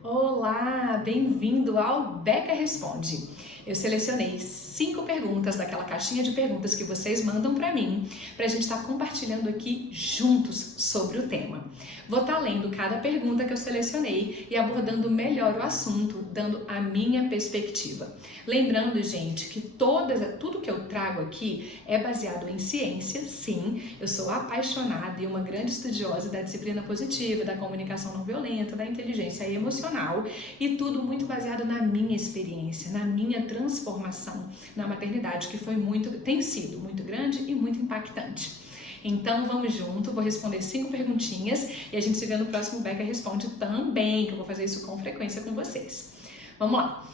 Olá, bem-vindo ao Beca Responde. Eu selecionei 5 perguntas daquela caixinha de perguntas que vocês mandam para mim, para a gente estar compartilhando aqui juntos sobre o tema. Vou estar lendo cada pergunta que eu selecionei e abordando melhor o assunto, dando a minha perspectiva. Lembrando, gente, que tudo que eu trago aqui é baseado em ciência, sim. Eu sou apaixonada e uma grande estudiosa da disciplina positiva, da comunicação não violenta, da inteligência emocional e tudo muito baseado na minha experiência, na minha transformação na maternidade, que tem sido muito grande e muito impactante. Então vamos junto, vou responder 5 perguntinhas e a gente se vê no próximo Beca Responde também, que eu vou fazer isso com frequência com vocês. Vamos lá!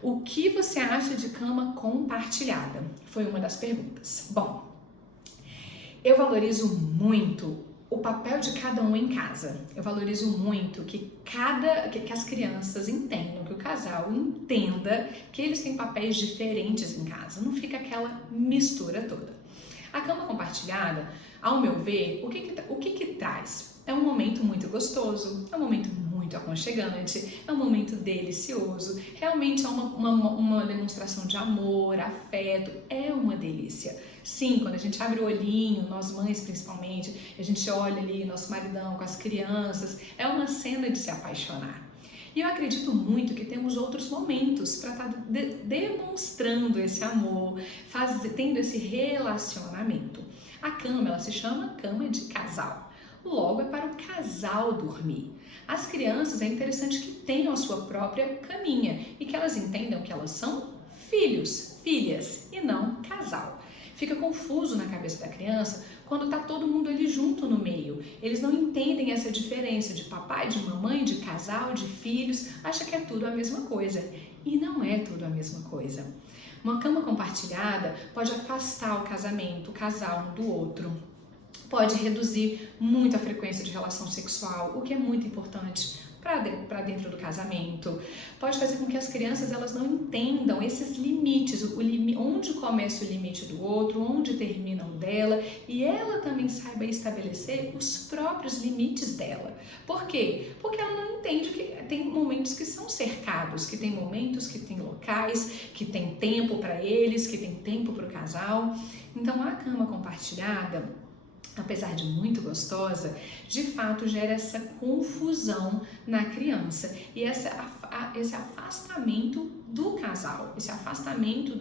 O que você acha de cama compartilhada? Foi uma das perguntas. Bom, eu valorizo muito o papel de cada um em casa. Eu valorizo muito que as crianças entendam, que o casal entenda que eles têm papéis diferentes em casa. Não fica aquela mistura toda. A cama compartilhada, ao meu ver, o que traz? É um momento muito gostoso, é um momento muito aconchegante, é um momento delicioso, realmente é uma demonstração de amor, afeto, é uma delícia. Sim, quando a gente abre o olhinho, nós mães principalmente, a gente olha ali nosso maridão com as crianças, é uma cena de se apaixonar. E eu acredito muito que temos outros momentos para estar demonstrando esse amor, tendo esse relacionamento. A cama, ela se chama cama de casal. Logo, é para o casal dormir. As crianças, é interessante que tenham a sua própria caminha e que elas entendam que elas são filhos, filhas e não casal. Fica confuso na cabeça da criança quando está todo mundo ali junto no meio. Eles não entendem essa diferença de papai, de mamãe, de casal, de filhos, acha que é tudo a mesma coisa. E não é tudo a mesma coisa. Uma cama compartilhada pode afastar o casamento, o casal um do outro. Pode reduzir muito a frequência de relação sexual, o que é muito importante para dentro do casamento. Pode fazer com que as crianças elas não entendam esses limites, onde começa o limite do outro, onde termina o dela, e ela também saiba estabelecer os próprios limites dela. Por quê? Porque ela não entende que tem momentos que são cercados, que tem momentos, que tem locais, que tem tempo para eles, que tem tempo para o casal. Então a cama compartilhada, apesar de muito gostosa, de fato gera essa confusão na criança e esse afastamento do casal, esse afastamento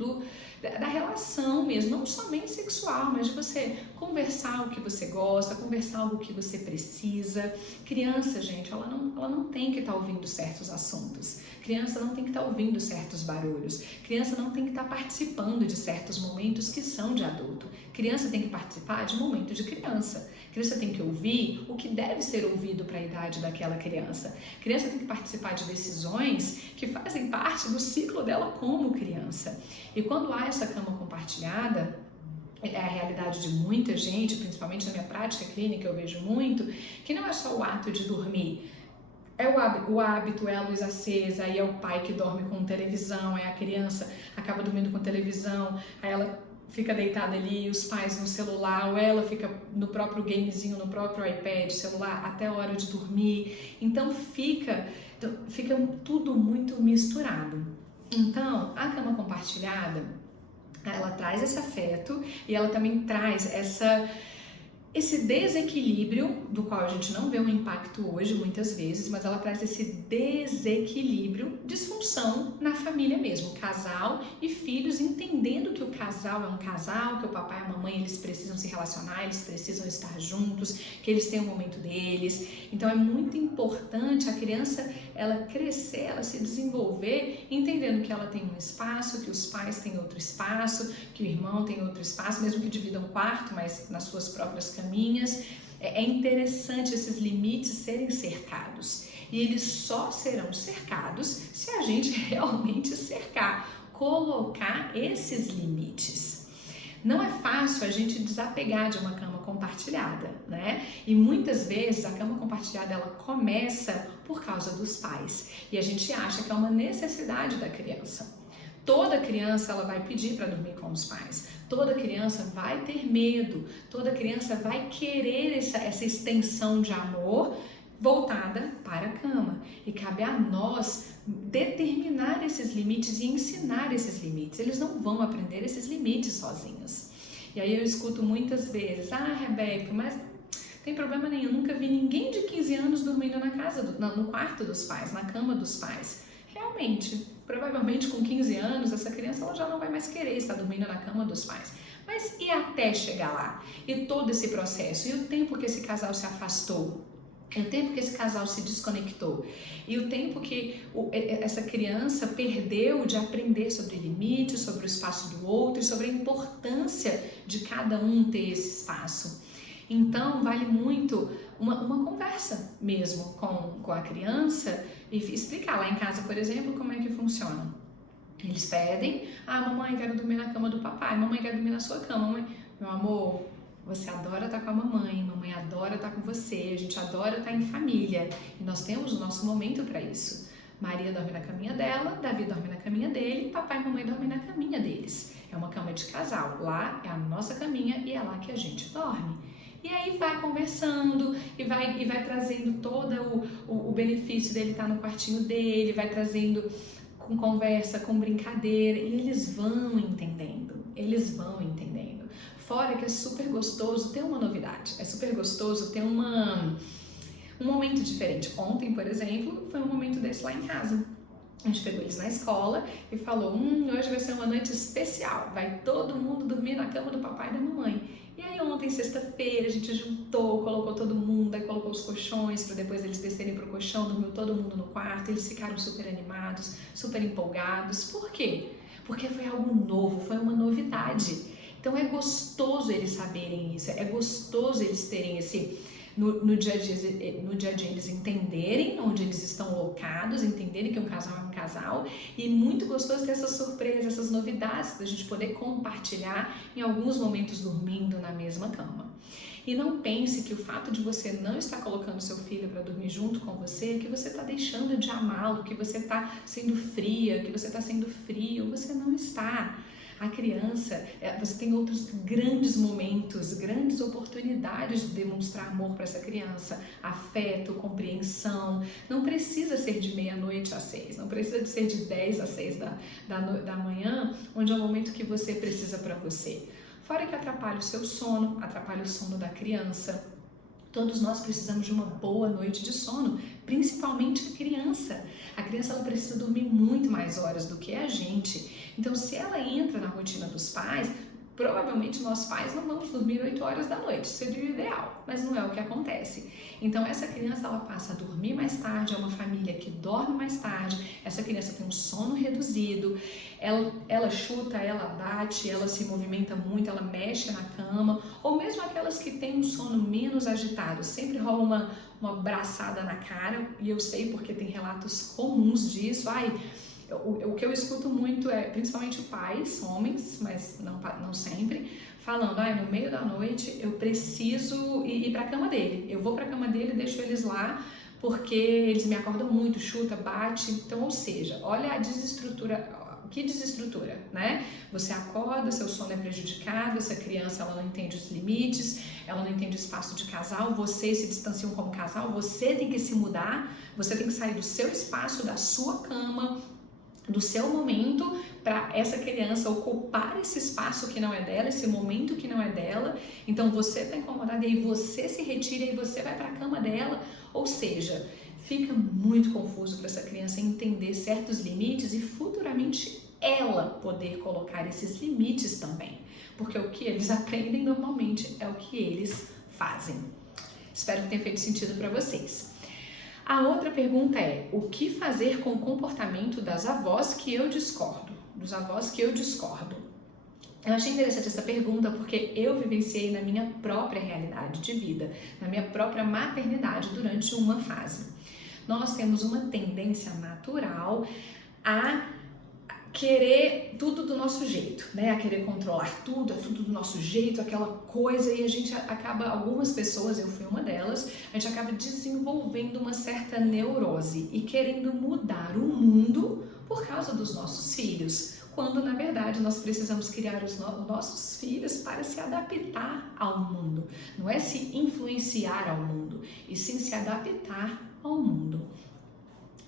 da relação mesmo, não somente sexual, mas de você conversar o que você gosta, conversar algo que você precisa. Criança, gente, ela não tem que estar ouvindo certos assuntos. Criança não tem que estar ouvindo certos barulhos. Criança não tem que estar participando de certos momentos que são de adulto. Criança tem que participar de momento de criança. Criança tem que ouvir o que deve ser ouvido para a idade daquela criança. Criança tem que participar de decisões que fazem parte do ciclo dela como criança. E quando há essa cama compartilhada, é a realidade de muita gente, principalmente na minha prática clínica, eu vejo muito, que não é só o ato de dormir. É o hábito, é a luz acesa, aí é o pai que dorme com televisão, aí a criança acaba dormindo com televisão, aí ela fica deitada ali, os pais no celular, ou ela fica no próprio gamezinho, no próprio iPad, celular, até a hora de dormir. Então fica tudo muito misturado. Então, a cama compartilhada, ela traz esse afeto e ela também traz esse desequilíbrio, do qual a gente não vê um impacto hoje muitas vezes, mas ela traz esse desequilíbrio, disfunção na família mesmo, casal e filhos entendendo que o casal é um casal, que o papai e a mamãe eles precisam se relacionar, eles precisam estar juntos, que eles têm o momento deles. Então é muito importante a criança ela crescer, ela se desenvolver, entendendo que ela tem um espaço, que os pais têm outro espaço, que o irmão tem outro espaço, mesmo que dividam um quarto, mas nas suas próprias caminhas. É interessante esses limites serem cercados. E eles só serão cercados se a gente realmente cercar, colocar esses limites. Não é fácil a gente desapegar de uma cama compartilhada, né? E muitas vezes a cama compartilhada ela começa por causa dos pais e a gente acha que é uma necessidade da criança. Toda criança ela vai pedir para dormir com os pais, toda criança vai ter medo, toda criança vai querer essa extensão de amor voltada para a cama. E cabe a nós determinar esses limites e ensinar esses limites. Eles não vão aprender esses limites sozinhos. E aí eu escuto muitas vezes, Rebeca, mas tem problema nenhum, nunca vi ninguém de 15 anos dormindo no quarto dos pais, na cama dos pais. Realmente, provavelmente com 15 anos, essa criança ela já não vai mais querer estar dormindo na cama dos pais. Mas e até chegar lá? E todo esse processo? E o tempo que esse casal se afastou? E o tempo que esse casal se desconectou? E o tempo que essa criança perdeu de aprender sobre limites, sobre o espaço do outro e sobre a importância de cada um ter esse espaço? Então, vale muito uma conversa mesmo com a criança e explicar lá em casa, por exemplo, como é que funciona. Eles pedem, mamãe, quero dormir na cama do papai, mamãe, quero dormir na sua cama, mamãe. Meu amor, você adora estar com a mamãe adora estar com você, a gente adora estar em família e nós temos o nosso momento para isso. Maria dorme na caminha dela, Davi dorme na caminha dele, papai e mamãe dormem na caminha deles. É uma cama de casal, lá é a nossa caminha e é lá que a gente dorme. E aí vai conversando e vai trazendo todo o benefício dele estar no quartinho dele, vai trazendo com conversa, com brincadeira, e eles vão entendendo. Fora que é super gostoso ter uma novidade, é super gostoso ter um momento diferente. Ontem, por exemplo, foi um momento desse lá em casa. A gente pegou eles na escola e falou, hoje vai ser uma noite especial, vai todo mundo dormir na cama do papai e da mamãe. E aí ontem, sexta-feira, a gente juntou, colocou todo mundo, aí colocou os colchões para depois eles descerem pro colchão, dormiu todo mundo no quarto, eles ficaram super animados, super empolgados. Por quê? Porque foi algo novo, foi uma novidade. Então é gostoso eles saberem isso, é gostoso eles terem no dia a dia eles entenderem onde eles estão locados, entenderem que um casal é um casal, e muito gostoso ter essas surpresas, essas novidades, da gente poder compartilhar em alguns momentos dormindo na mesma cama. E não pense que o fato de você não estar colocando seu filho para dormir junto com você, que você está deixando de amá-lo, que você está sendo fria, que você está sendo frio, você não está. A criança, você tem outros grandes momentos, grandes oportunidades de demonstrar amor para essa criança, afeto, compreensão. Não precisa ser de 12:30 às 6, não precisa de ser de 10 às 6 da manhã, onde é o momento que você precisa para você. Fora que atrapalha o seu sono, atrapalha o sono da criança. Todos nós precisamos de uma boa noite de sono, principalmente a criança. A criança ela precisa dormir muito mais horas do que a gente. Então, se ela entra na rotina dos pais, provavelmente nós pais não vamos dormir 8 horas da noite, seria o ideal, mas não é o que acontece. Então, essa criança ela passa a dormir mais tarde, é uma família que dorme mais tarde, essa criança tem um sono reduzido, ela chuta, ela bate, ela se movimenta muito, ela mexe na cama, ou mesmo aquelas que têm um sono menos agitado, sempre rola uma braçada na cara, e eu sei porque tem relatos comuns disso. O que eu escuto muito é, principalmente pais, homens, mas não sempre, falando, no meio da noite eu preciso ir pra cama dele. Eu vou pra cama dele e deixo eles lá, porque eles me acordam muito, chuta, bate. Então, ou seja, olha a desestrutura. Que desestrutura, né? Você acorda, seu sono é prejudicado, essa criança ela não entende os limites, ela não entende o espaço de casal, vocês se distanciam como casal, você tem que se mudar, você tem que sair do seu espaço, da sua cama, do seu momento, para essa criança ocupar esse espaço que não é dela, esse momento que não é dela. Então você está incomodado e aí você se retira e você vai para a cama dela, ou seja, fica muito confuso para essa criança entender certos limites e futuramente ela poder colocar esses limites também, porque o que eles aprendem normalmente é o que eles fazem. Espero que tenha feito sentido para vocês. A outra pergunta é, o que fazer com o comportamento das avós que eu discordo? Dos avós que eu discordo. Eu achei interessante essa pergunta porque eu vivenciei na minha própria realidade de vida, na minha própria maternidade durante uma fase. Nós temos uma tendência natural a querer tudo do nosso jeito, né? A querer controlar tudo, é tudo do nosso jeito, aquela coisa, e a gente acaba, algumas pessoas, eu fui uma delas, a gente acaba desenvolvendo uma certa neurose e querendo mudar o mundo por causa dos nossos filhos, quando na verdade nós precisamos criar os nossos filhos para se adaptar ao mundo. Não é se influenciar ao mundo, e sim se adaptar ao mundo.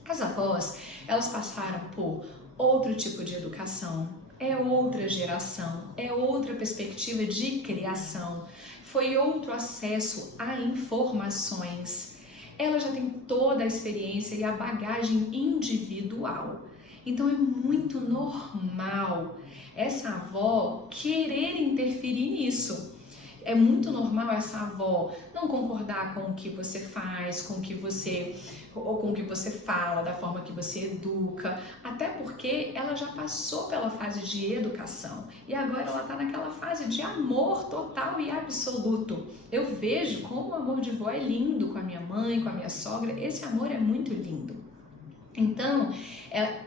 As avós, elas passaram por outro tipo de educação, é outra geração, é outra perspectiva de criação, foi outro acesso a informações. Ela já tem toda a experiência e a bagagem individual. Então é muito normal essa avó querer interferir nisso. É muito normal essa avó não concordar com o que você faz, com o que você fala, da forma que você educa, até porque ela já passou pela fase de educação e agora ela está naquela fase de amor total e absoluto. Eu vejo como o amor de vó é lindo com a minha mãe, com a minha sogra, esse amor é muito lindo. Então,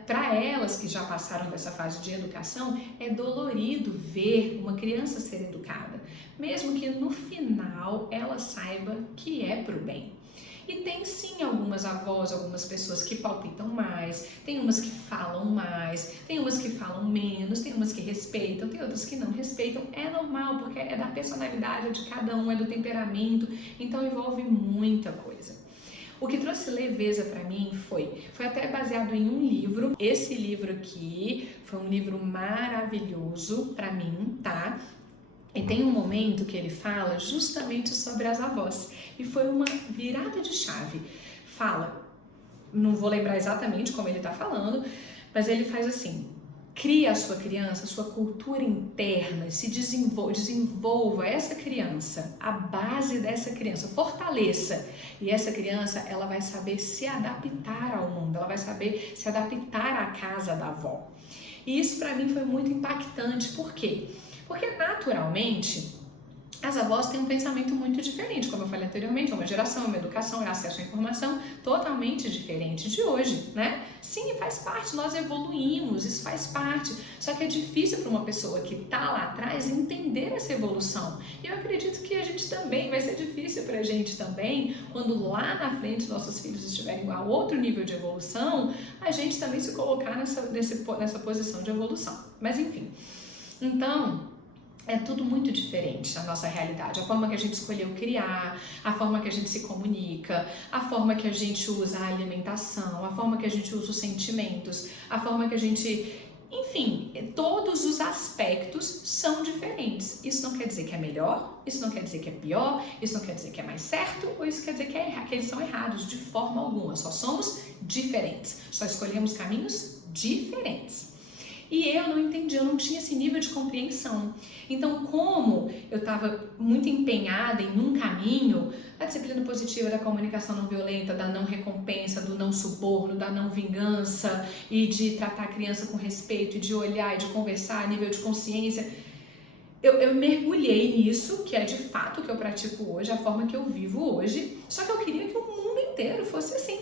para elas que já passaram dessa fase de educação, é dolorido ver uma criança ser educada, mesmo que no final ela saiba que é pro bem. E tem sim algumas avós, algumas pessoas que palpitam mais, tem umas que falam mais, tem umas que falam menos, tem umas que respeitam, tem outras que não respeitam. É normal, porque é da personalidade de cada um, é do temperamento, então envolve muita coisa. O que trouxe leveza para mim foi até baseado em um livro. Esse livro aqui foi um livro maravilhoso para mim, tá? E tem um momento que ele fala justamente sobre as avós. E foi uma virada de chave. Fala, não vou lembrar exatamente como ele tá falando, mas ele faz assim: cria a sua criança, a sua cultura interna, se desenvolva essa criança, a base dessa criança, fortaleça. E essa criança, ela vai saber se adaptar ao mundo, ela vai saber se adaptar à casa da avó. E isso para mim foi muito impactante. Por quê? Porque naturalmente as avós têm um pensamento muito diferente, como eu falei anteriormente, é uma geração, é uma educação, é acesso à informação totalmente diferente de hoje, né? Sim, faz parte, nós evoluímos, isso faz parte, só que é difícil para uma pessoa que está lá atrás entender essa evolução. E eu acredito que a gente também, vai ser difícil para a gente também, quando lá na frente nossos filhos estiverem a outro nível de evolução, a gente também se colocar nessa posição de evolução. Mas enfim, então é tudo muito diferente na nossa realidade. A forma que a gente escolheu criar, a forma que a gente se comunica, a forma que a gente usa a alimentação, a forma que a gente usa os sentimentos, a forma que a gente... Enfim, todos os aspectos são diferentes. Isso não quer dizer que é melhor, isso não quer dizer que é pior, isso não quer dizer que é mais certo, ou isso quer dizer que eles são errados de forma alguma. Só somos diferentes, só escolhemos caminhos diferentes. E eu não entendi, eu não tinha esse nível de compreensão. Então, como eu estava muito empenhada em um caminho, a disciplina positiva da comunicação não violenta, da não recompensa, do não suborno, da não vingança, e de tratar a criança com respeito, e de olhar e de conversar a nível de consciência, eu mergulhei nisso, que é de fato o que eu pratico hoje, a forma que eu vivo hoje, só que eu queria que o mundo inteiro fosse assim.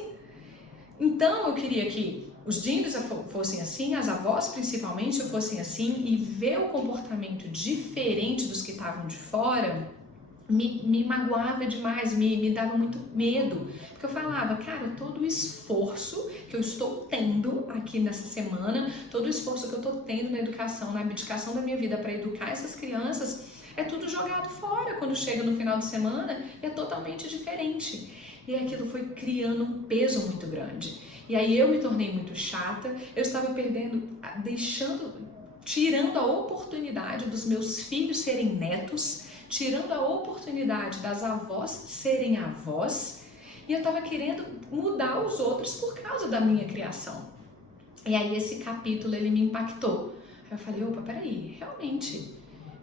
Então, eu queria que os dindos fossem assim, as avós principalmente fossem assim, e ver o comportamento diferente dos que estavam de fora me magoava demais, me dava muito medo, porque eu falava, cara, todo o esforço que eu estou tendo aqui nessa semana, todo o esforço que eu estou tendo na educação, na abdicação da minha vida para educar essas crianças, é tudo jogado fora quando chega no final de semana e é totalmente diferente. E aquilo foi criando um peso muito grande. E aí eu me tornei muito chata, eu estava tirando a oportunidade dos meus filhos serem netos, tirando a oportunidade das avós serem avós, e eu estava querendo mudar os outros por causa da minha criação. E aí esse capítulo, ele me impactou. Aí eu falei, opa, peraí, realmente.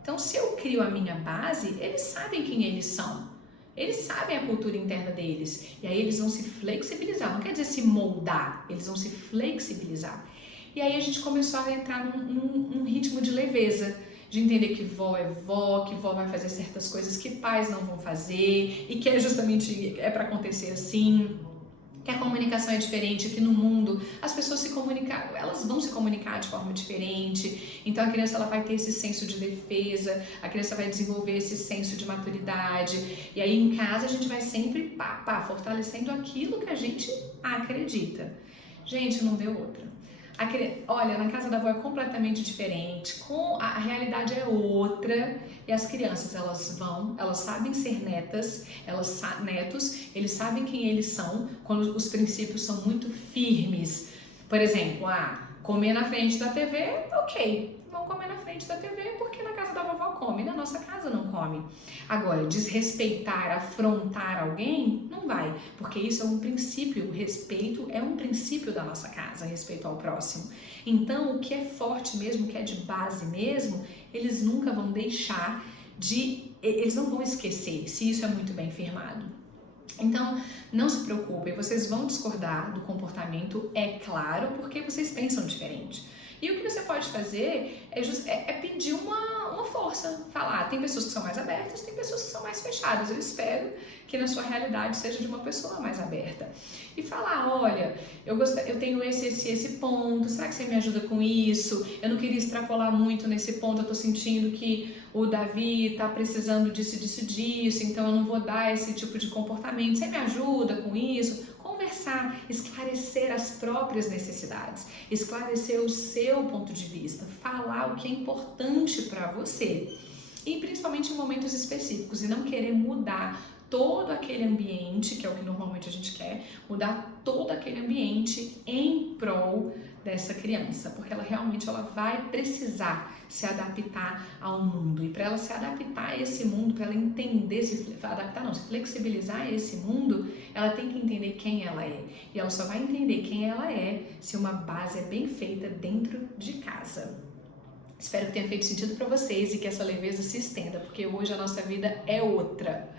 Então se eu crio a minha base, eles sabem quem eles são. Eles sabem a cultura interna deles, e aí eles vão se flexibilizar, não quer dizer se moldar, eles vão se flexibilizar. E aí a gente começou a entrar num ritmo de leveza, de entender que vó é vó, que vó vai fazer certas coisas que pais não vão fazer, e que é justamente para acontecer assim, que a comunicação é diferente, que no mundo as pessoas se comunicam, elas vão se comunicar de forma diferente, então a criança ela vai ter esse senso de defesa, a criança vai desenvolver esse senso de maturidade, e aí em casa a gente vai sempre fortalecendo aquilo que a gente acredita. Gente, não deu outra. Olha, na casa da avó é completamente diferente, a realidade é outra, e as crianças, elas sabem ser netos, eles sabem quem eles são, quando os princípios são muito firmes. Por exemplo, comer na frente da TV, ok, vão comer na frente da TV porque na casa da vovó come, na nossa casa não come. Agora, desrespeitar, afrontar alguém, não vai, porque isso é um princípio, o respeito é um princípio da nossa casa, respeito ao próximo. Então, o que é forte mesmo, o que é de base mesmo, eles nunca vão deixar eles não vão esquecer, se isso é muito bem firmado. Então, não se preocupem, vocês vão discordar do comportamento, é claro, porque vocês pensam diferente. E o que você pode fazer é pedir uma força, falar, tem pessoas que são mais abertas, tem pessoas que são mais fechadas, eu espero que na sua realidade seja de uma pessoa mais aberta. E falar, olha, eu tenho esse ponto, será que você me ajuda com isso? Eu não queria extrapolar muito nesse ponto, eu tô sentindo que o Davi tá precisando disso, então eu não vou dar esse tipo de comportamento, você me ajuda com isso? Conversar, esclarecer as próprias necessidades, esclarecer o seu ponto de vista, falar o que é importante para você e principalmente em momentos específicos e não querer mudar todo aquele ambiente, que é o que normalmente a gente quer, mudar todo aquele ambiente em prol dessa criança, porque ela realmente vai precisar se adaptar ao mundo, e para ela se adaptar a esse mundo, para ela entender, se flexibilizar a esse mundo, ela tem que entender quem ela é, e ela só vai entender quem ela é se uma base é bem feita dentro de casa. Espero que tenha feito sentido para vocês e que essa leveza se estenda, porque hoje a nossa vida é outra.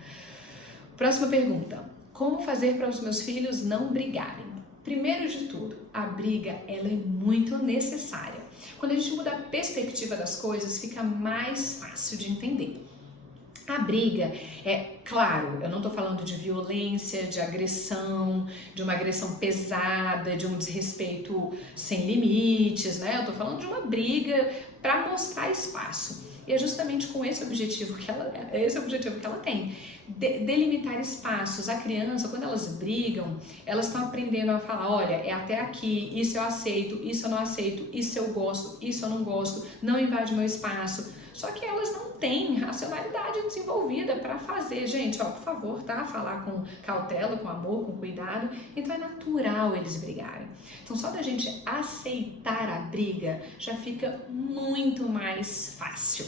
Próxima pergunta: como fazer para os meus filhos não brigarem? Primeiro de tudo, a briga ela é muito necessária. Quando a gente muda a perspectiva das coisas, fica mais fácil de entender. A briga claro, eu não estou falando de violência, de agressão, de uma agressão pesada, de um desrespeito sem limites, né? Eu estou falando de uma briga para mostrar espaço. E é justamente com esse objetivo que ela tem. Delimitar espaços. A criança, quando elas brigam, elas estão aprendendo a falar, olha, é até aqui, isso eu aceito, isso eu não aceito, isso eu gosto, isso eu não gosto, não invade meu espaço. Só que elas não têm racionalidade desenvolvida para fazer, gente, por favor, tá? Falar com cautela, com amor, com cuidado. Então é natural eles brigarem. Então só da gente aceitar a briga já fica muito mais fácil.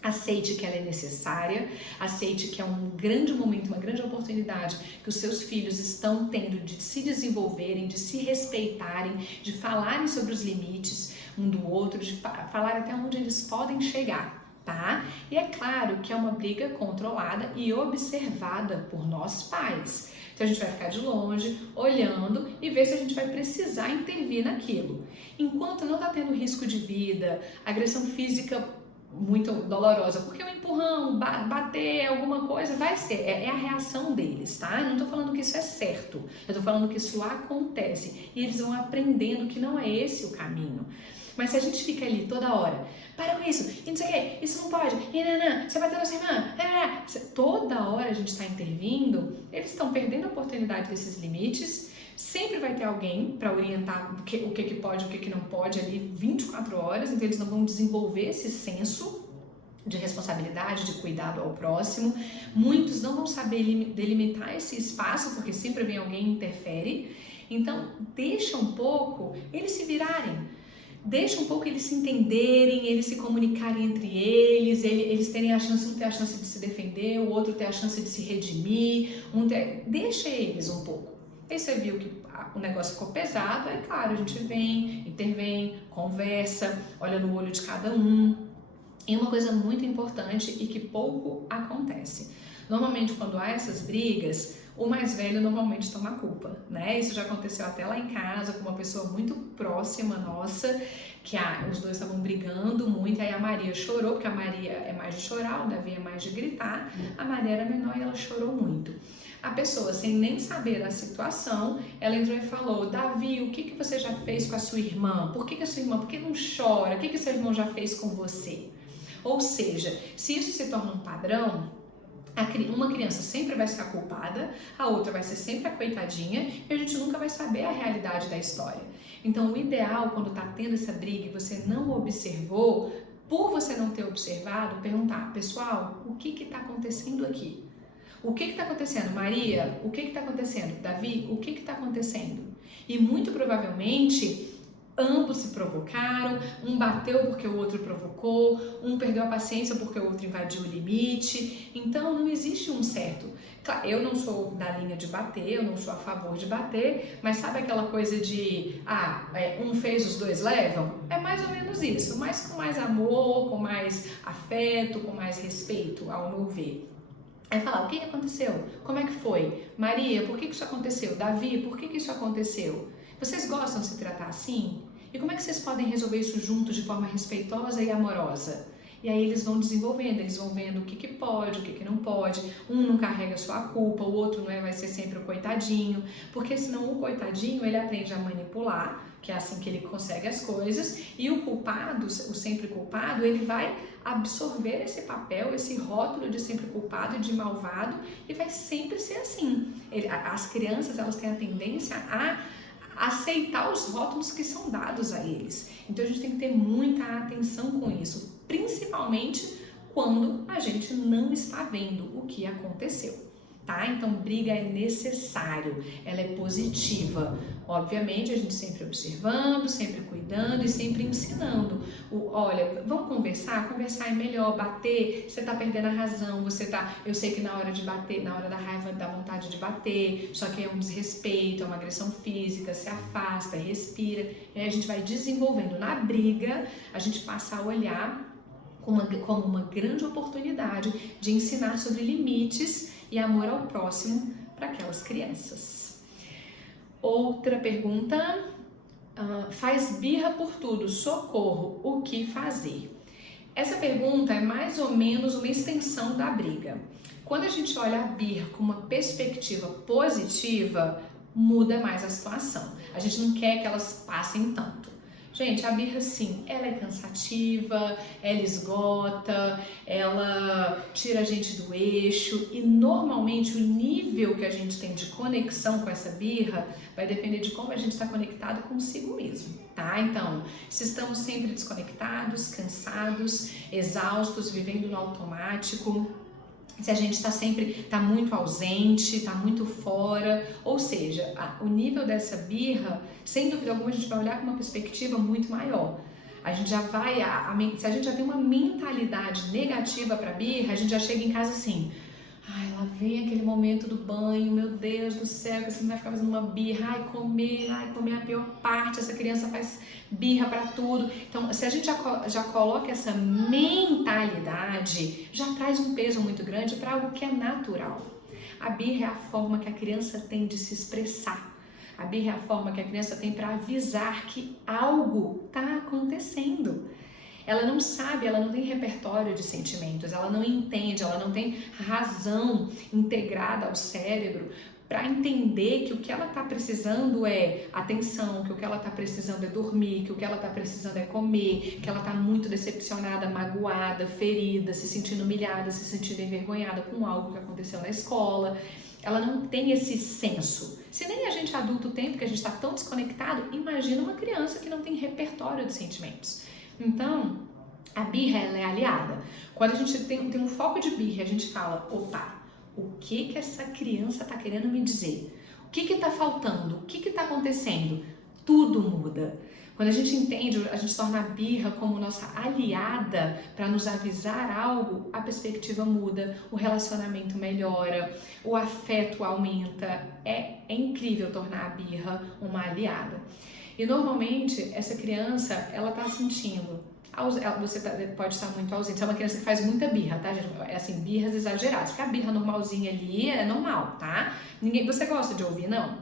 Aceite que ela é necessária, aceite que é um grande momento, uma grande oportunidade que os seus filhos estão tendo de se desenvolverem, de se respeitarem, de falarem sobre os limites um do outro, de falar até onde eles podem chegar, tá? E é claro que é uma briga controlada e observada por nós pais. Então a gente vai ficar de longe, olhando e ver se a gente vai precisar intervir naquilo. Enquanto não está tendo risco de vida, agressão física muito dolorosa, porque um empurrão, bater, alguma coisa, vai ser, é a reação deles, tá? Eu não tô falando que isso é certo, eu tô falando que isso acontece e eles vão aprendendo que não é esse o caminho. Mas se a gente fica ali toda hora, para com isso, e não sei o que, isso não pode, e não, você bateu na sua irmã, toda hora a gente está intervindo, eles estão perdendo a oportunidade desses limites. Sempre vai ter alguém para orientar o que pode, o que não pode ali 24 horas, então eles não vão desenvolver esse senso de responsabilidade, de cuidado ao próximo. Muitos não vão saber delimitar esse espaço, porque sempre vem alguém e interfere. Então, deixa um pouco eles se virarem. Deixa um pouco eles se entenderem, eles se comunicarem entre eles terem a chance, um ter a chance de se defender, o outro ter a chance de se redimir, deixa eles um pouco. Aí você viu que o negócio ficou pesado, é claro, a gente intervém, conversa, olha no olho de cada um. E uma coisa muito importante e que pouco acontece. Normalmente, quando há essas brigas, o mais velho normalmente toma a culpa, né? Isso já aconteceu até lá em casa com uma pessoa muito próxima nossa, que os dois estavam brigando muito, aí a Maria chorou, porque a Maria é mais de chorar, o Davi é mais de gritar, a Maria era menor e ela chorou muito. A pessoa, sem nem saber da situação, ela entrou e falou, Davi, o que você já fez com a sua irmã? Por que a sua irmã, por que não chora? O que seu irmão já fez com você? Ou seja, se isso se torna um padrão, uma criança sempre vai ficar culpada, a outra vai ser sempre a coitadinha e a gente nunca vai saber a realidade da história. Então, o ideal, quando está tendo essa briga e você não observou, por você não ter observado, perguntar, pessoal, o que está acontecendo aqui? O que está acontecendo? Maria, o que está acontecendo? Davi, o que está acontecendo? E muito provavelmente, ambos se provocaram, um bateu porque o outro provocou, um perdeu a paciência porque o outro invadiu o limite. Então, não existe um certo. Claro, eu não sou da linha de bater, eu não sou a favor de bater, mas sabe aquela coisa de, um fez, os dois levam? É mais ou menos isso, mas com mais amor, com mais afeto, com mais respeito, ao meu ver. Aí falar, o que aconteceu? Como é que foi? Maria, por que isso aconteceu? Davi, por que isso aconteceu? Vocês gostam de se tratar assim? E como é que vocês podem resolver isso juntos de forma respeitosa e amorosa? E aí eles vão desenvolvendo, eles vão vendo o que pode, o que não pode. Um não carrega sua culpa, o outro não vai ser sempre o coitadinho. Porque senão o coitadinho, ele aprende a manipular, que é assim que ele consegue as coisas. E o culpado, o sempre culpado, ele vai absorver esse papel, esse rótulo de sempre culpado e de malvado. E vai sempre ser assim. As crianças, elas têm a tendência a aceitar os rótulos que são dados a eles. Então a gente tem que ter muita atenção com isso, principalmente quando a gente não está vendo o que aconteceu, tá? Então briga é necessário, ela é positiva. Obviamente a gente sempre observando, sempre cuidando e sempre ensinando. Olha, vamos conversar é melhor, bater, você tá perdendo a razão, eu sei que na hora de bater, na hora da raiva dá vontade de bater, só que é um desrespeito, é uma agressão física, se afasta, respira, e aí a gente vai desenvolvendo. Na briga, a gente passa a olhar como uma grande oportunidade de ensinar sobre limites e amor ao próximo para aquelas crianças. Outra pergunta, faz birra por tudo, socorro, o que fazer? Essa pergunta é mais ou menos uma extensão da briga. Quando a gente olha a birra com uma perspectiva positiva, muda mais a situação. A gente não quer que elas passem tanto. Gente, a birra sim, ela é cansativa, ela esgota, ela tira a gente do eixo e normalmente o nível que a gente tem de conexão com essa birra vai depender de como a gente está conectado consigo mesmo, tá? Então, se estamos sempre desconectados, cansados, exaustos, vivendo no automático, se a gente está muito ausente, está muito fora, ou seja, o nível dessa birra, sem dúvida alguma, a gente vai olhar com uma perspectiva muito maior. A gente já vai, se a gente já tem uma mentalidade negativa para birra, a gente já chega em casa assim, lá vem aquele momento do banho, meu Deus do céu, que você vai ficar fazendo uma birra, comer é a pior parte, essa criança faz birra pra tudo. Então, se a gente já coloca essa mentalidade, já traz um peso muito grande para algo que é natural. A birra é a forma que a criança tem de se expressar. A birra é a forma que a criança tem para avisar que algo está acontecendo. Ela não sabe, ela não tem repertório de sentimentos, ela não entende, ela não tem razão integrada ao cérebro para entender que o que ela está precisando é atenção, que o que ela está precisando é dormir, que o que ela está precisando é comer, que ela está muito decepcionada, magoada, ferida, se sentindo humilhada, se sentindo envergonhada com algo que aconteceu na escola. Ela não tem esse senso. Se nem a gente adulto tem, porque a gente está tão desconectado, imagina uma criança que não tem repertório de sentimentos. Então, a birra ela é aliada. Quando a gente tem um foco de birra, a gente fala, opa, o que essa criança está querendo me dizer? O que está faltando? O que está acontecendo? Tudo muda. Quando a gente entende, a gente torna a birra como nossa aliada para nos avisar algo, a perspectiva muda, o relacionamento melhora, o afeto aumenta. É incrível tornar a birra uma aliada. E normalmente essa criança, ela está sentindo, você pode estar muito ausente, você é uma criança que faz muita birra, tá, gente? É assim, birras exageradas, porque a birra normalzinha ali é normal, tá? Você gosta de ouvir não?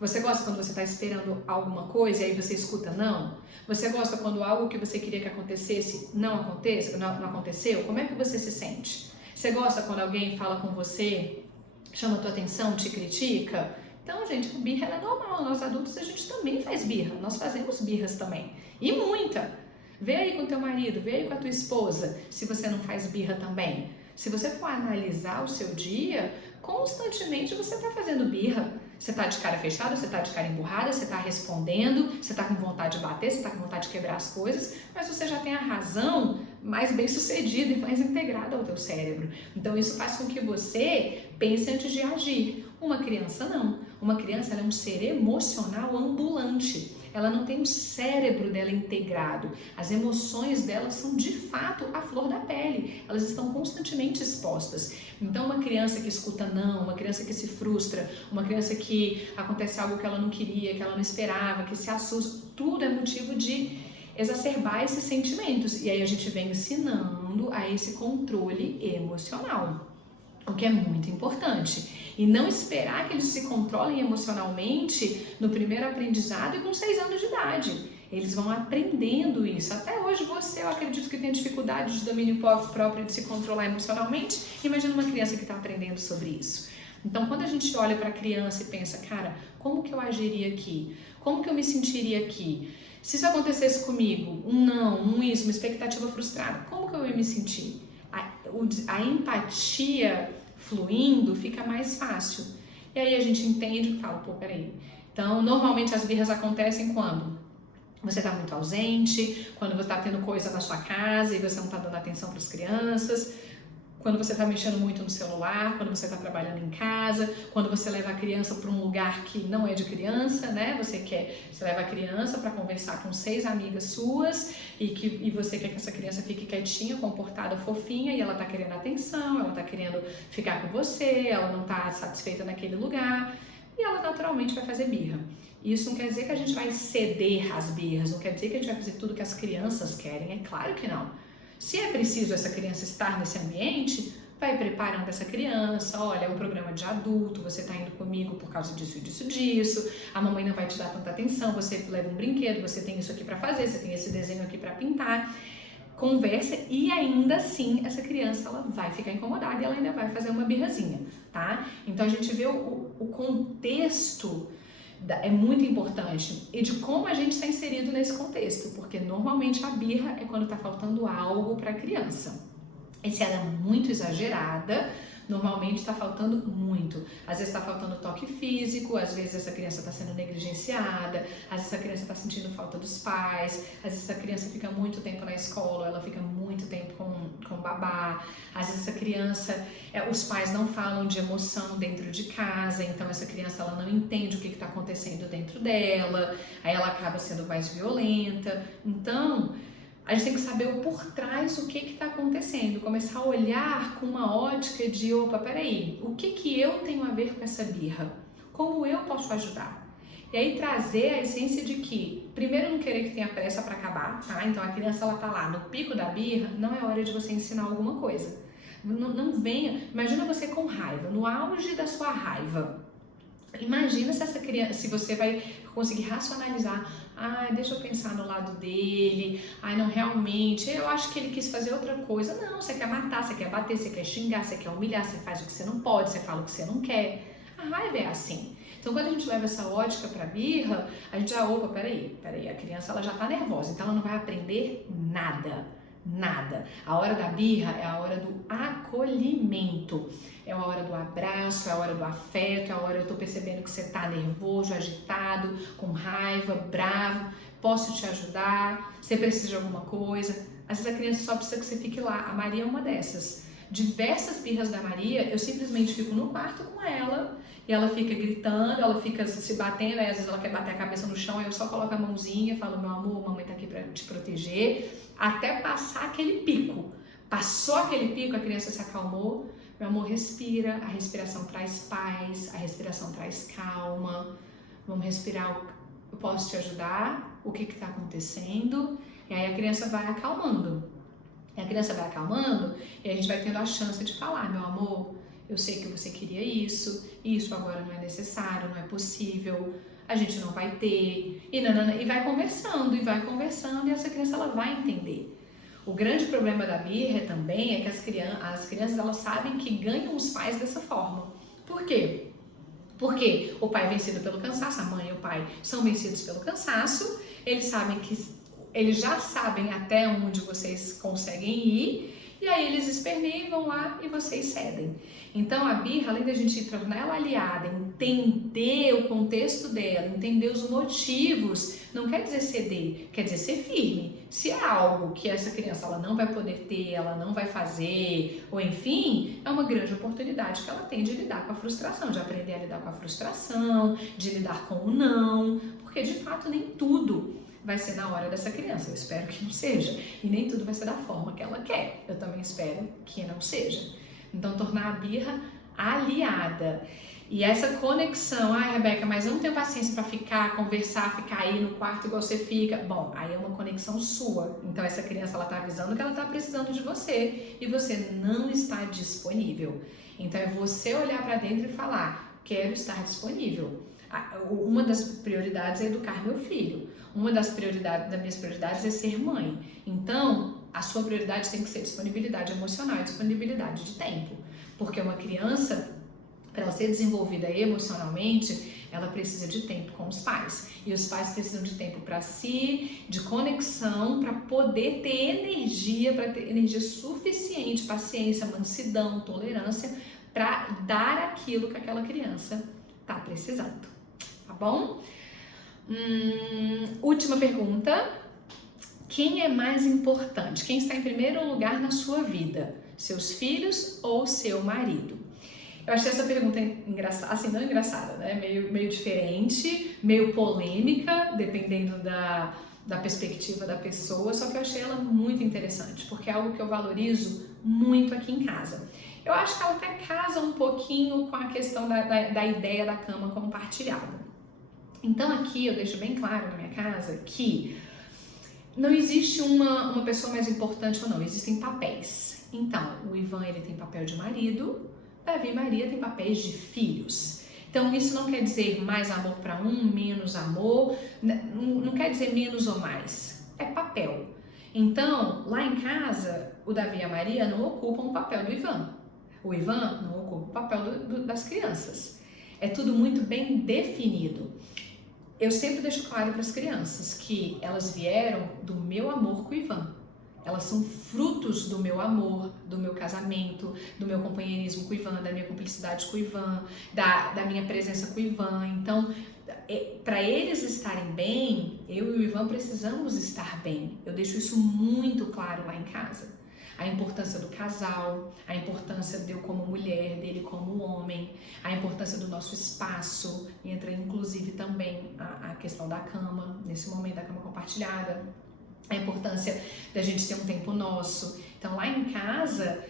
Você gosta quando você está esperando alguma coisa e aí você escuta não? Você gosta quando algo que você queria que acontecesse não aconteceu? Como é que você se sente? Você gosta quando alguém fala com você, chama a tua atenção, te critica? Então, gente, a birra ela é normal. Nós adultos, a gente também faz birra. Nós fazemos birras também. E muita. Vê aí com o teu marido, vê aí com a tua esposa, se você não faz birra também. Se você for analisar o seu dia, constantemente você está fazendo birra. Você tá de cara fechada, você tá de cara emburrada, você tá respondendo, você tá com vontade de bater, você tá com vontade de quebrar as coisas, mas você já tem a razão mais bem sucedida e mais integrada ao teu cérebro. Então isso faz com que você pense antes de agir. Uma criança não. Uma criança ela é um ser emocional ambulante. Ela não tem o cérebro dela integrado. As emoções dela são de fato a flor da pele. Elas estão constantemente expostas. Então uma criança que escuta não, uma criança que se frustra, uma criança que acontece algo que ela não queria, que ela não esperava, que se assusta, tudo é motivo de exacerbar esses sentimentos. E aí a gente vem ensinando a esse controle emocional, o que é muito importante. E não esperar que eles se controlem emocionalmente no primeiro aprendizado e com 6 anos de idade. Eles vão aprendendo isso. Até hoje eu acredito que tem dificuldade de domínio próprio de se controlar emocionalmente. Imagina uma criança que está aprendendo sobre isso. Então, quando a gente olha para a criança e pensa, cara, como que eu agiria aqui? Como que eu me sentiria aqui? Se isso acontecesse comigo, um não, um isso, uma expectativa frustrada, como que eu ia me sentir? A empatia fluindo fica mais fácil. E aí a gente entende e fala, pô, peraí. Então, normalmente as birras acontecem quando você está muito ausente, quando você está tendo coisa na sua casa e você não está dando atenção para as crianças, quando você está mexendo muito no celular, quando você está trabalhando em casa, quando você leva a criança para um lugar que não é de criança, né? Você leva a criança para conversar com 6 amigas suas e você quer que essa criança fique quietinha, comportada, fofinha, e ela está querendo atenção, ela está querendo ficar com você, ela não está satisfeita naquele lugar e ela naturalmente vai fazer birra. Isso não quer dizer que a gente vai ceder às birras, não quer dizer que a gente vai fazer tudo que as crianças querem, é claro que não. Se é preciso essa criança estar nesse ambiente, vai preparando essa criança, olha, é um programa de adulto, você está indo comigo por causa disso, disso, a mamãe não vai te dar tanta atenção, você leva um brinquedo, você tem isso aqui para fazer, você tem esse desenho aqui para pintar, conversa e ainda assim essa criança ela vai ficar incomodada e ela ainda vai fazer uma birrazinha, tá? Então a gente vê o contexto é muito importante e de como a gente está inserido nesse contexto, porque normalmente a birra é quando está faltando algo para a criança. E se ela é muito exagerada, normalmente está faltando muito. Às vezes está faltando toque físico, às vezes essa criança está sendo negligenciada, às vezes essa criança está sentindo falta dos pais, às vezes essa criança fica muito tempo na escola, ela fica muito tempo com babá, às vezes essa criança, os pais não falam de emoção dentro de casa, então essa criança ela não entende o que está acontecendo dentro dela, aí ela acaba sendo mais violenta. Então a gente tem que saber o por trás, o que está acontecendo, começar a olhar com uma ótica de, opa, peraí, o que eu tenho a ver com essa birra? Como eu posso ajudar? E aí trazer a essência de que, primeiro, não querer que tenha pressa para acabar, tá? Então a criança ela tá lá no pico da birra, não é hora de você ensinar alguma coisa. Não venha, imagina você com raiva, no auge da sua raiva. Imagina se essa criança, se você vai conseguir racionalizar, deixa eu pensar no lado dele, não, realmente, eu acho que ele quis fazer outra coisa. Não, você quer matar, você quer bater, você quer xingar, você quer humilhar, você faz o que você não pode, você fala o que você não quer. A raiva é assim. Então quando a gente leva essa ótica pra birra, a gente já, opa, peraí, a criança ela já tá nervosa, então ela não vai aprender nada. A hora da birra é a hora do acolhimento, é a hora do abraço, é a hora do afeto, é a hora eu tô percebendo que você tá nervoso, agitado, com raiva, bravo, posso te ajudar, você precisa de alguma coisa. Às vezes a criança só precisa que você fique lá. A Maria é uma dessas. Diversas birras da Maria, eu simplesmente fico no quarto com ela e ela fica gritando, ela fica se batendo, aí às vezes ela quer bater a cabeça no chão, aí eu só coloco a mãozinha e falo, meu amor, mamãe tá aqui pra te proteger, até passar aquele pico. Passou aquele pico, a criança se acalmou, meu amor, respira, a respiração traz paz, a respiração traz calma, vamos respirar, eu posso te ajudar, o que está acontecendo, e aí a criança vai acalmando. E a criança vai acalmando e a gente vai tendo a chance de falar, meu amor, eu sei que você queria isso agora não é necessário, não é possível, a gente não vai ter, e vai conversando, e essa criança ela vai entender. O grande problema da birra também é que as crianças elas sabem que ganham os pais dessa forma. Por quê? Porque o pai é vencido pelo cansaço, a mãe e o pai são vencidos pelo cansaço, eles já sabem até onde vocês conseguem ir E aí eles esperneiam, vão lá e vocês cedem. Então a birra, além da gente tornar ela aliada, entender o contexto dela, entender os motivos, não quer dizer ceder, quer dizer ser firme. Se é algo que essa criança ela não vai poder ter, ela não vai fazer, ou enfim, é uma grande oportunidade que ela tem de lidar com a frustração, de aprender a lidar com a frustração, de lidar com o não, porque de fato nem tudo vai ser na hora dessa criança, eu espero que não seja, e nem tudo vai ser da forma que ela quer, eu também espero que não seja. Então tornar a birra aliada. E essa conexão, Rebeca, mas eu não tenho paciência para ficar, conversar, ficar aí no quarto igual você fica. Bom, aí é uma conexão sua. Então essa criança, ela tá avisando que ela tá precisando de você e você não está disponível. Então é você olhar para dentro e falar, quero estar disponível. Uma das prioridades é educar meu filho. Uma das minhas prioridades é ser mãe. Então, a sua prioridade tem que ser disponibilidade emocional e disponibilidade de tempo. Porque uma criança, para ela ser desenvolvida emocionalmente, ela precisa de tempo com os pais. E os pais precisam de tempo para si, de conexão, para poder ter energia suficiente, paciência, mansidão, tolerância, para dar aquilo que aquela criança está precisando. Tá bom? Última pergunta. Quem é mais importante? Quem está em primeiro lugar na sua vida? Seus filhos ou seu marido? Eu achei essa pergunta engraçada, assim, não engraçada, né? Meio diferente, meio polêmica, dependendo da perspectiva da pessoa, só que eu achei ela muito interessante, porque é algo que eu valorizo muito aqui em casa. Eu acho que ela até casa um pouquinho com a questão da ideia da cama compartilhada. Então aqui eu deixo bem claro na minha casa que não existe uma pessoa mais importante ou não, existem papéis. Então, o Ivan, ele tem papel de marido, Davi e Maria têm papéis de filhos. Então, isso não quer dizer mais amor para um, menos amor, não quer dizer menos ou mais, é papel. Então, lá em casa, o Davi e a Maria não ocupam o papel do Ivan. O Ivan não ocupa o papel das crianças. É tudo muito bem definido. Eu sempre deixo claro para as crianças que elas vieram do meu amor com o Ivan. Elas são frutos do meu amor, do meu casamento, do meu companheirismo com o Ivan, da minha cumplicidade com o Ivan, da minha presença com o Ivan. Então, para eles estarem bem, eu e o Ivan precisamos estar bem. Eu deixo isso muito claro lá em casa. A importância do casal, a importância de eu como mulher, dele como homem, a importância do nosso espaço, entra inclusive também a questão da cama, nesse momento da cama compartilhada, a importância da gente ter um tempo nosso. Então lá em casa,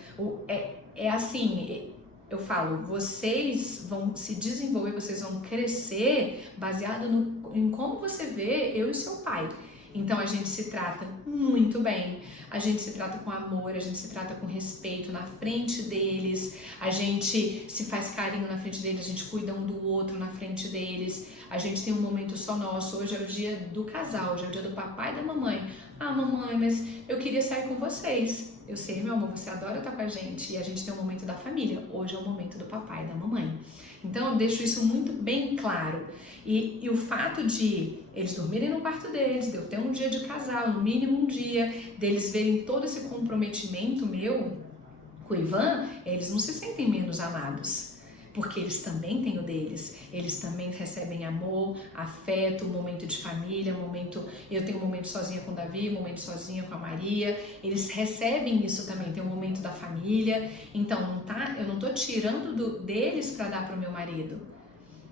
é assim, eu falo, vocês vão se desenvolver, vocês vão crescer baseado em como você vê eu e seu pai. Então a gente se trata muito bem, a gente se trata com amor, a gente se trata com respeito na frente deles, a gente se faz carinho na frente deles, a gente cuida um do outro na frente deles, a gente tem um momento só nosso. Hoje é o dia do casal, hoje é o dia do papai e da mamãe. Ah, mamãe, mas eu queria sair com vocês. Eu sei, meu amor, você adora estar com a gente, e a gente tem um momento da família. Hoje é o momento do papai e da mamãe. Então eu deixo isso muito bem claro. E o fato de eles dormirem no quarto deles, de eu ter um dia de casal, no mínimo um dia, deles verem todo esse comprometimento meu com o Ivan, eles não se sentem menos amados. Porque eles também têm o deles, eles também recebem amor, afeto, momento de família, eu tenho um momento sozinha com o Davi, um momento sozinha com a Maria, eles recebem isso também, tem um momento da família. Então eu não tô tirando deles para dar para o meu marido,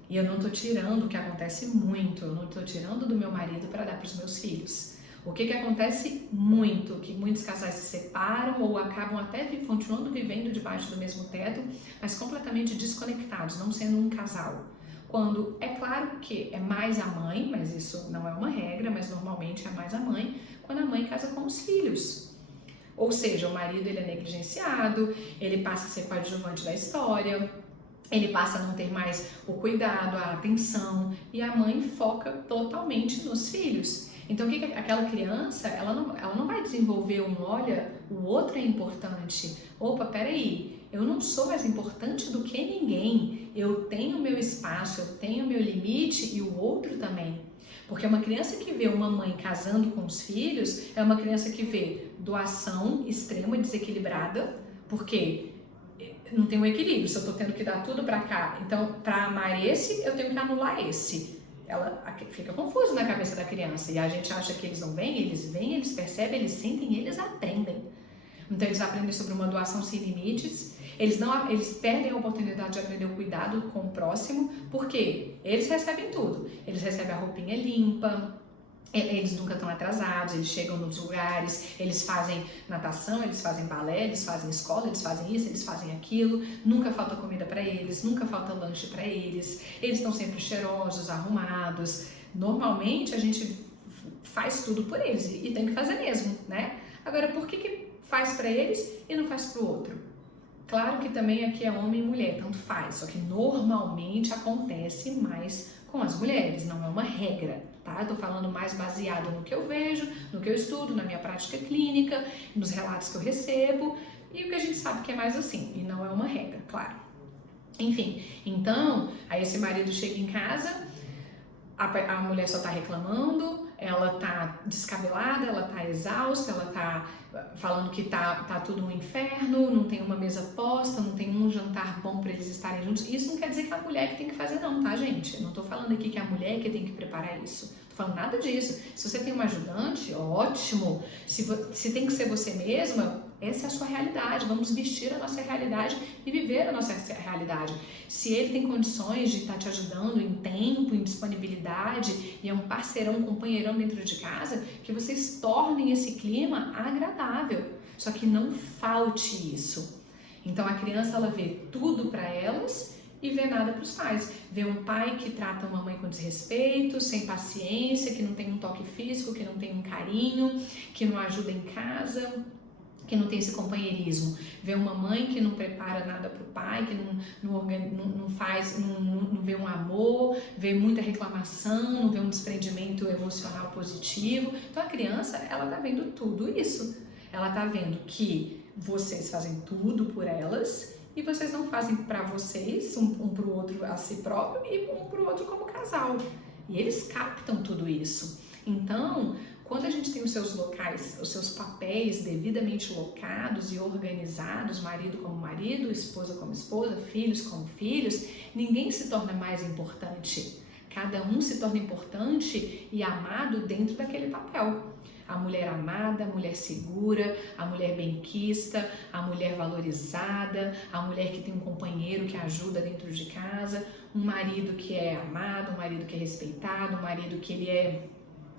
e eu não tô tirando, o que acontece muito, eu não tô tirando do meu marido para dar para os meus filhos. O que acontece muito, que muitos casais se separam ou acabam até continuando vivendo debaixo do mesmo teto, mas completamente desconectados, não sendo um casal. Quando, é claro que é mais a mãe, mas isso não é uma regra, mas normalmente é mais a mãe, quando a mãe casa com os filhos. Ou seja, o marido ele é negligenciado, ele passa a ser coadjuvante da história, ele passa a não ter mais o cuidado, a atenção, e a mãe foca totalmente nos filhos. Então, o que aquela criança, ela não vai desenvolver olha, o outro é importante. Opa, peraí, eu não sou mais importante do que ninguém. Eu tenho meu espaço, eu tenho meu limite e o outro também. Porque uma criança que vê uma mãe casando com os filhos é uma criança que vê doação extrema, desequilibrada, porque não tem um equilíbrio. Se eu tô tendo que dar tudo pra cá, então pra amar esse, eu tenho que anular esse. Ela fica confusa na cabeça da criança e a gente acha que eles não veem, eles percebem, eles sentem, eles aprendem. Então eles aprendem sobre uma doação sem limites, eles perdem a oportunidade de aprender o cuidado com o próximo, porque eles recebem tudo. Eles recebem a roupinha limpa, eles nunca estão atrasados, eles chegam nos lugares, eles fazem natação, eles fazem balé, eles fazem escola, eles fazem isso, eles fazem aquilo, nunca falta comida para eles, nunca falta lanche para eles estão sempre cheirosos, arrumados. Normalmente a gente faz tudo por eles e tem que fazer mesmo, né? Agora, por que faz para eles e não faz para o outro? Claro que também aqui é homem e mulher, tanto faz, só que normalmente acontece mais com as mulheres, não é uma regra, tá? Eu tô falando mais baseado no que eu vejo, no que eu estudo, na minha prática clínica, nos relatos que eu recebo e o que a gente sabe que é mais assim, e não é uma regra, claro. Enfim, então, aí esse marido chega em casa, a mulher só tá reclamando, ela tá descabelada, ela tá exausta, ela tá falando que tá tudo um inferno, não tem uma mesa posta, não tem um jantar bom para eles estarem juntos. Isso não quer dizer que é a mulher que tem que fazer não, tá, gente? Eu não tô falando aqui que é a mulher que tem que preparar isso. Tô falando nada disso. Se você tem um ajudante, ótimo. Se tem que ser você mesma, essa é a sua realidade. Vamos vestir a nossa realidade e viver a nossa realidade. Se ele tem condições de estar te ajudando em tempo, em disponibilidade e é um parceirão, um companheirão dentro de casa, que vocês tornem esse clima agradável. Só que não falte isso. Então a criança, ela vê tudo para elas e vê nada para os pais. Vê um pai que trata uma mãe com desrespeito, sem paciência, que não tem um toque físico, que não tem um carinho, que não ajuda em casa, que não tem esse companheirismo. Vê uma mãe que não prepara nada para o pai, que não vê um amor, vê muita reclamação, não vê um desprendimento emocional positivo. Então a criança, ela tá vendo tudo isso. Ela tá vendo que vocês fazem tudo por elas e vocês não fazem para vocês, um para o outro a si próprio e um para o outro como casal. E eles captam tudo isso. Então, quando a gente tem os seus locais, os seus papéis devidamente locados e organizados, marido como marido, esposa como esposa, filhos como filhos, ninguém se torna mais importante. Cada um se torna importante e amado dentro daquele papel. A mulher amada, a mulher segura, a mulher benquista, a mulher valorizada, a mulher que tem um companheiro que ajuda dentro de casa, um marido que é amado, um marido que é respeitado, um marido que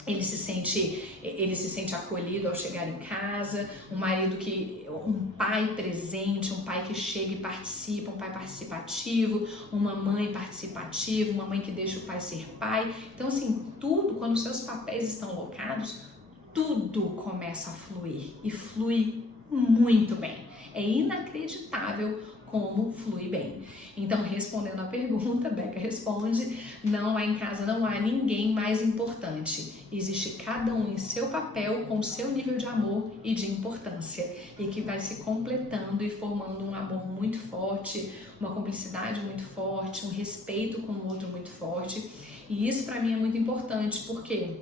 ele se sente acolhido ao chegar em casa, um pai presente, um pai que chega e participa, um pai participativo, uma mãe participativa, uma mãe que deixa o pai ser pai. Então assim, tudo, quando os seus papéis estão locados, tudo começa a fluir e flui muito bem. É inacreditável como flui bem. Então, respondendo a pergunta, Beca responde, em casa não há ninguém mais importante. Existe cada um em seu papel, com seu nível de amor e de importância, e que vai se completando e formando um amor muito forte, uma cumplicidade muito forte, um respeito com o outro muito forte. E isso para mim é muito importante, por quê?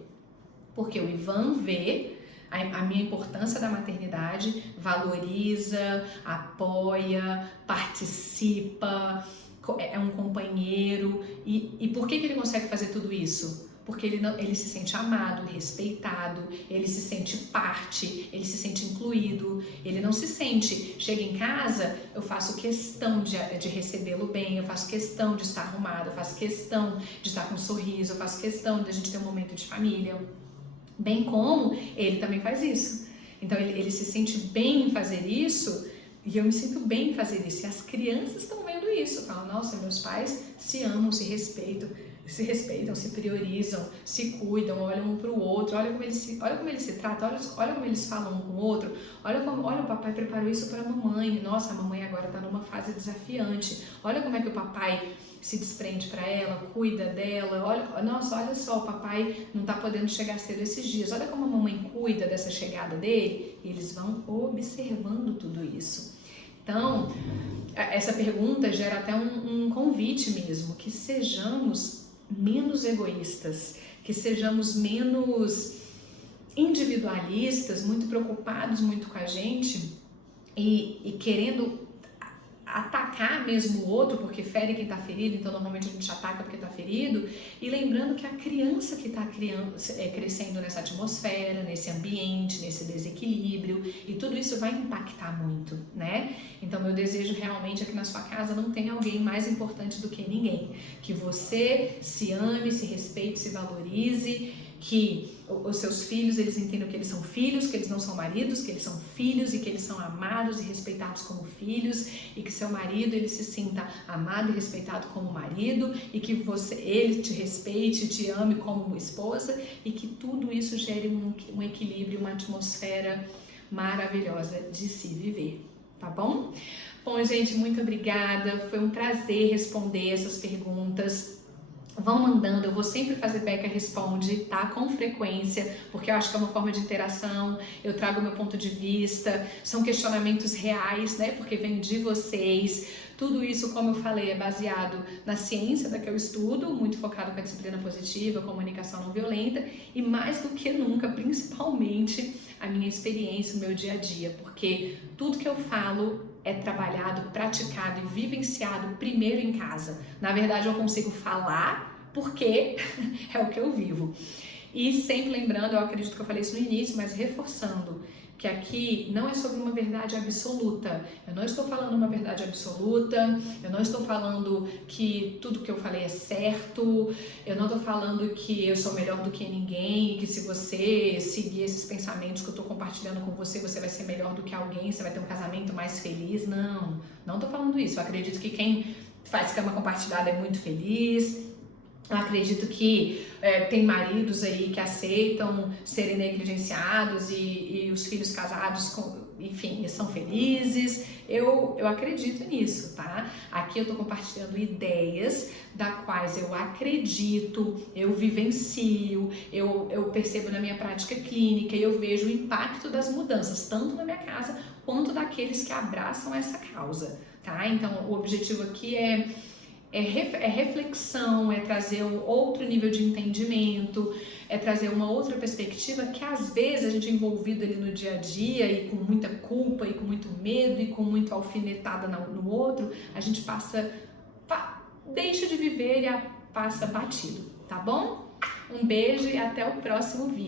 Porque o Ivan vê a minha importância da maternidade, valoriza, apoia, participa, é um companheiro. E por que ele consegue fazer tudo isso? Porque ele se sente amado, respeitado, ele se sente parte, ele se sente incluído, ele não se sente, chega em casa, eu faço questão de recebê-lo bem, eu faço questão de estar arrumado, eu faço questão de estar com um sorriso, eu faço questão de a gente ter um momento de família. Bem como ele também faz isso. Então ele se sente bem em fazer isso e eu me sinto bem em fazer isso. E as crianças estão vendo isso. Falam, nossa, meus pais se amam, se respeitam, se priorizam, se cuidam, olham um para o outro, olha como eles se tratam, olha como eles falam um com o outro, olha o papai preparou isso para a mamãe, nossa, a mamãe agora está numa fase desafiante, olha como é que o papai se desprende para ela, cuida dela, olha só, o papai não está podendo chegar cedo esses dias, olha como a mamãe cuida dessa chegada dele, e eles vão observando tudo isso. Então, essa pergunta gera até um convite mesmo, que sejamos menos egoístas, que sejamos menos individualistas, muito preocupados muito com a gente e querendo atacar mesmo o outro porque fere quem está ferido, então normalmente a gente ataca porque está ferido, e lembrando que a criança que está crescendo nessa atmosfera, nesse ambiente, nesse desequilíbrio, e tudo isso vai impactar muito, né? Então meu desejo realmente é que na sua casa não tenha alguém mais importante do que ninguém, que você se ame, se respeite, se valorize, que os seus filhos, eles entendam que eles são filhos, que eles não são maridos, que eles são filhos e que eles são amados e respeitados como filhos, e que seu marido, ele se sinta amado e respeitado como marido, e que ele te respeite, te ame como esposa, e que tudo isso gere um equilíbrio, uma atmosfera maravilhosa de se viver, tá bom? Bom, gente, muito obrigada, foi um prazer responder essas perguntas. Vão mandando, eu vou sempre fazer Beca Responde, tá? Com frequência, porque eu acho que é uma forma de interação, eu trago meu ponto de vista, são questionamentos reais, né? Porque vem de vocês. Tudo isso, como eu falei, é baseado na ciência da que eu estudo, muito focado com a disciplina positiva, comunicação não violenta, e mais do que nunca, principalmente, a minha experiência, o meu dia a dia, porque tudo que eu falo é trabalhado, praticado e vivenciado primeiro em casa. Na verdade, eu consigo falar porque é o que eu vivo. E sempre lembrando, eu acredito que eu falei isso no início, mas reforçando, que aqui não é sobre uma verdade absoluta. Eu não estou falando uma verdade absoluta, eu não estou falando que tudo que eu falei é certo, eu não estou falando que eu sou melhor do que ninguém, que se você seguir esses pensamentos que eu estou compartilhando com você, você vai ser melhor do que alguém, você vai ter um casamento mais feliz. Não, não estou falando isso. Eu acredito que quem faz cama compartilhada é muito feliz. Eu acredito que tem maridos aí que aceitam serem negligenciados e os filhos casados, enfim, são felizes. Eu acredito nisso, tá? Aqui eu tô compartilhando ideias da quais eu acredito, eu vivencio, eu percebo na minha prática clínica e eu vejo o impacto das mudanças, tanto na minha casa quanto daqueles que abraçam essa causa, tá? Então, o objetivo aqui é reflexão, é trazer um outro nível de entendimento, é trazer uma outra perspectiva que às vezes a gente é envolvido ali no dia a dia e com muita culpa e com muito medo e com muito alfinetada no outro, a gente deixa de viver e passa batido, tá bom? Um beijo e até o próximo vídeo.